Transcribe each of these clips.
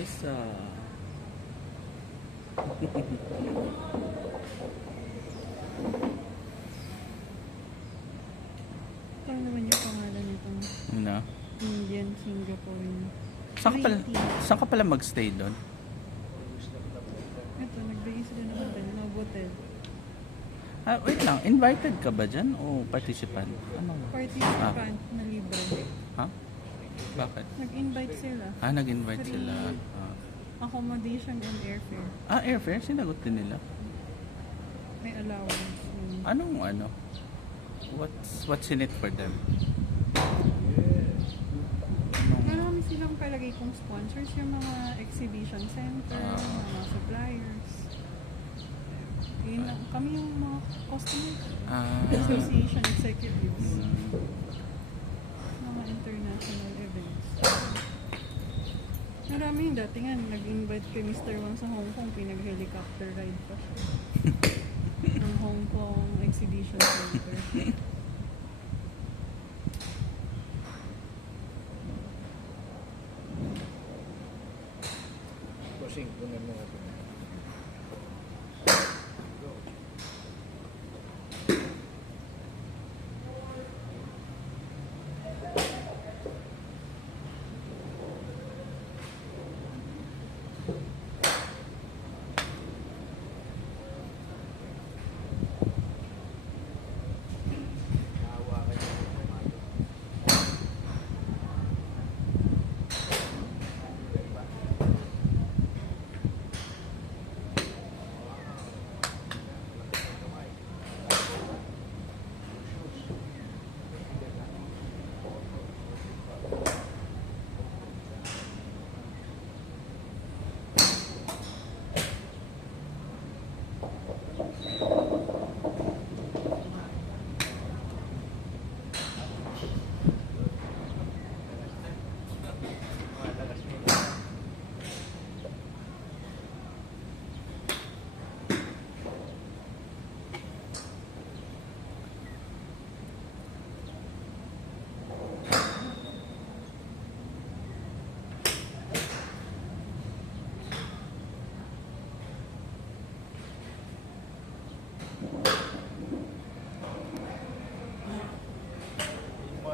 Liza. Ito naman yung pangalan nitong Ano? Indian Singaporean. Saan ka pala magstay doon? Ito, nagbigay sila ng hotel, Novotel. Ah, wait lang. Invited ka ba dyan o participant? Ano? Participant na libre. Ha? Bakit? Nag-invite sila. Ah, nag-invite Free sila. Ah. accommodation and airfare. Ah, airfare? Sinagot din nila. May allowance. Anong ano? What's in it for them? Marami silang palagay kong sponsors, yung mga exhibition center, mga suppliers. Yun lang. Kami yung mga customer. Association executives. Mga international events. Marami yung dati nga, nag-invite kay Mr. Wang sa Hong Kong, pinag-helicopter ride pa siya. Ng Hong Kong Exhibition Center. Pusing ko na mga ito.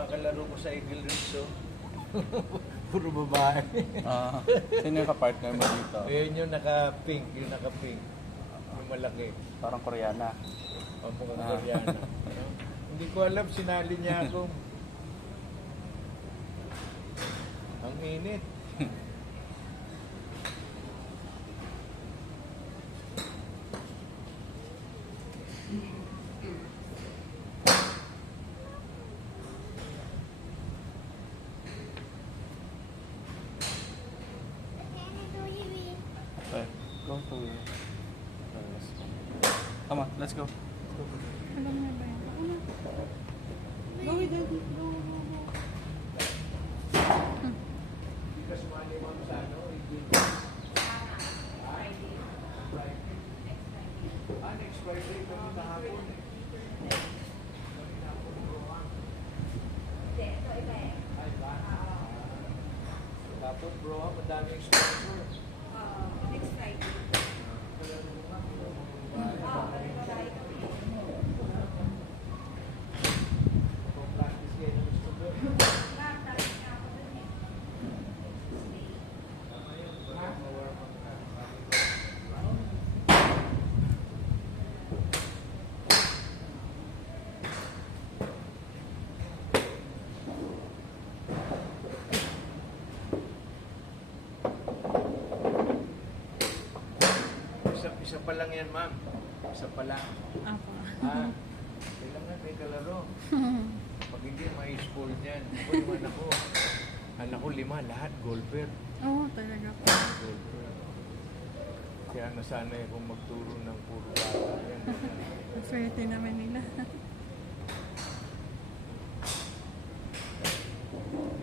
Kalaro ko sa Eagle Ridge, so puro babae. Sino yung kapartner mo dito? Ayun yung naka-pink, yung malaki. Parang Koreana. O mukhang Koreana. Hindi ko alam, sinali niya ako. Ang init. Okay. Go to Come on, let's go. Alam na ba yan? Ano? Go with daddy. Go, go, go. Kasumali mo sa ano, next Friday kami kahapon. Tapos bro, madaming sponsor. Next Friday. Practice kayo ng gusto ko. Isa pa lang yan, ma'am. Isa pa lang. Ako. Kailangan may kalaro. Pag hindi, may school niyan. Ako naman ako. Anak ko 5, lahat golfer. Oo, talaga po. Golfer. Kaya nasanay akong magturo ng puro bata. Yan. Swerte naman nila.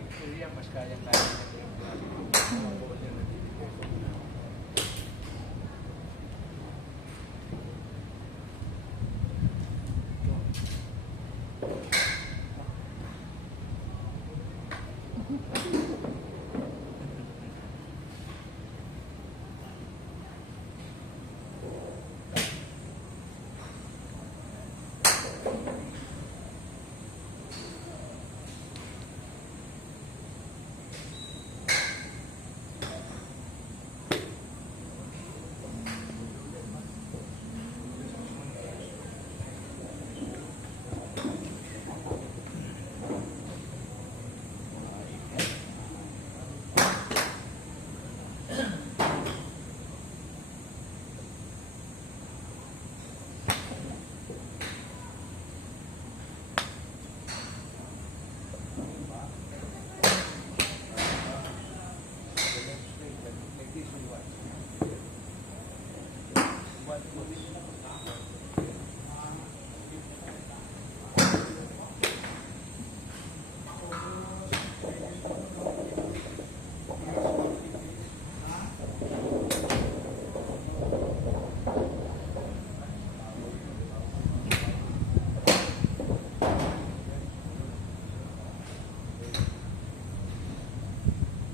Victoria, mas kaya-kaya natin.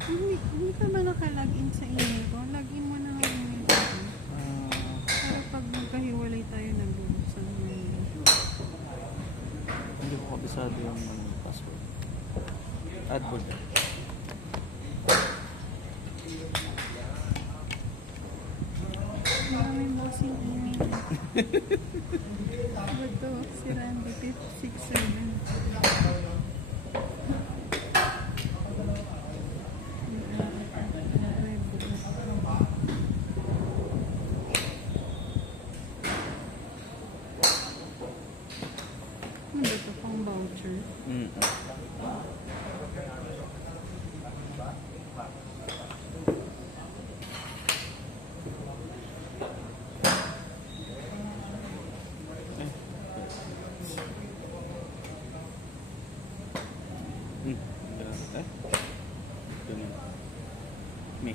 Hindi ka ba naka-login sa email ko? Login mo na nga yung email ko. Para pag magkahiwalay tayo, nagbubuksan mo yung email. Hindi ko kabisado yung password. Add mo na. Maraming bossing email. Bato, si Randy, 567. Ano ba ito? Pang voucher? Ito na. Me.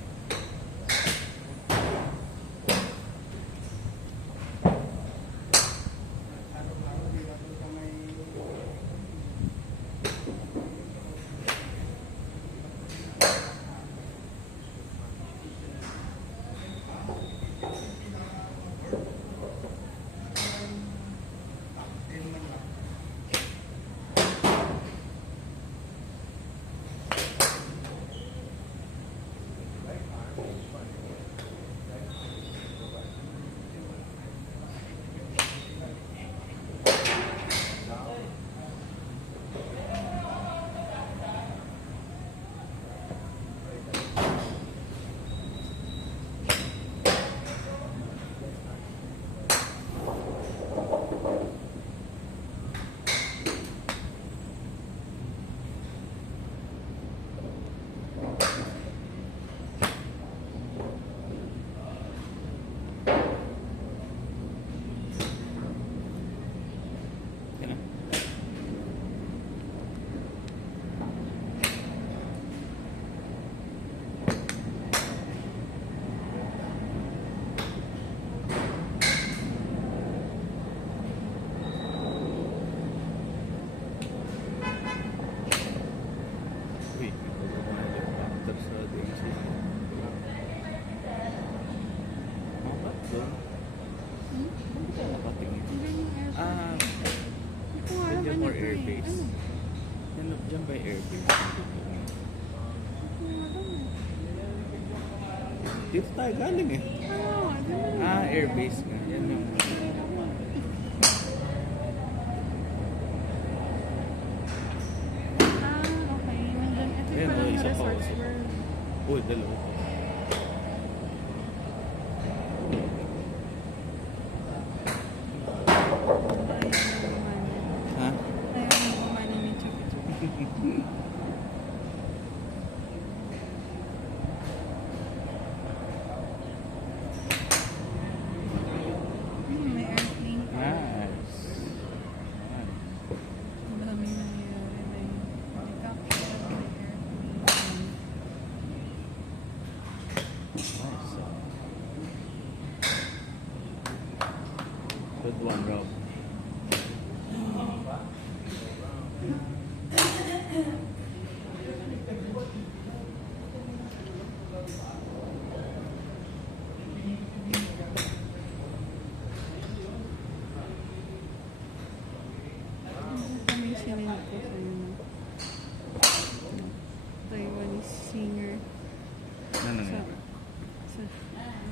Yan na. Uy, after sa DMC. Bakit doon? Bakit ka nakatingin? Diyan yung airport. Ah, Hindi ko alam Medyo ano more ito eh. airbase. Ano? yan, dyan by airbase. Hindi ko alam eh. Dito tayo galing eh. Ganun. Airbase nga. Yan yung... Okay. Nandun. Ito Ayan, pala yung isa pa. Resorts World. Uy, dalawa. Ha? Ayaw nang umani ni Chupi Chupi. May airplane. Nice. Ang dami nangyayari na yun. Helicopter, may airplane. Nice. Good one, Rob. Kami sinend ko sa inyo. Taiwanese singer Ano sa nangyari? sa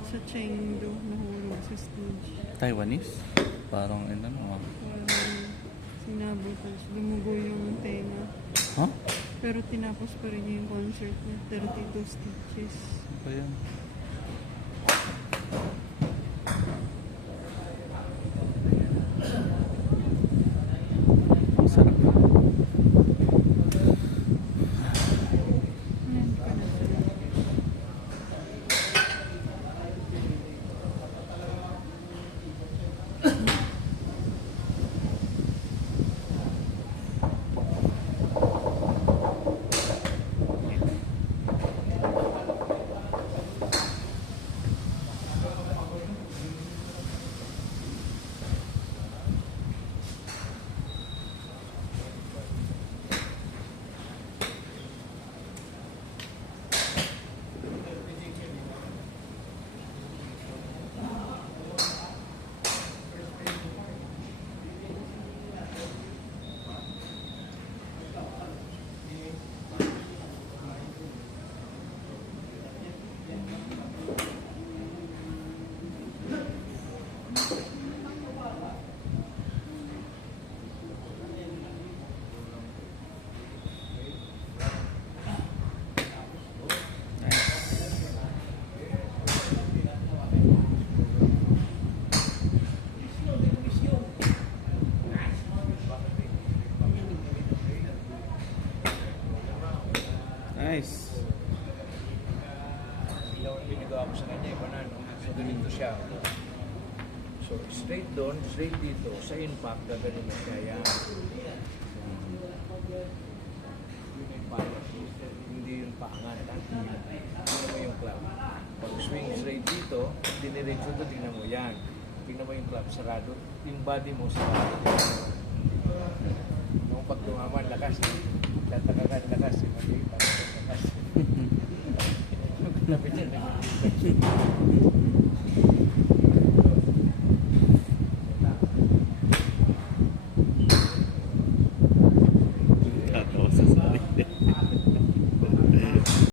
sa Chengdu nahulog sa stage. Taiwanese? Parang ano mo. Walang sinabot, tapos lumugo yung tenga. Huh? Pero tinapos pa rin niya yung concert niya. 32 stitches. Ano ba yan? Ang sarap. Ayan pa na sila. Nice. Pinagawa ko sa kanya, iba na, no? So, ganito siya. So, straight doon, straight dito. Sa impact, gaganin mo siya. Yan. Yun yung power. Hindi yung paangat. Tingnan mo yung club. Pag swing straight dito, diniretso ito, tingnan mo yan. Tingnan mo yung club, sarado. Yung body mo, sarado. Nung pag tumaman, lakas. Tatakakan, lakas. Mali, lakas. Sabi niya,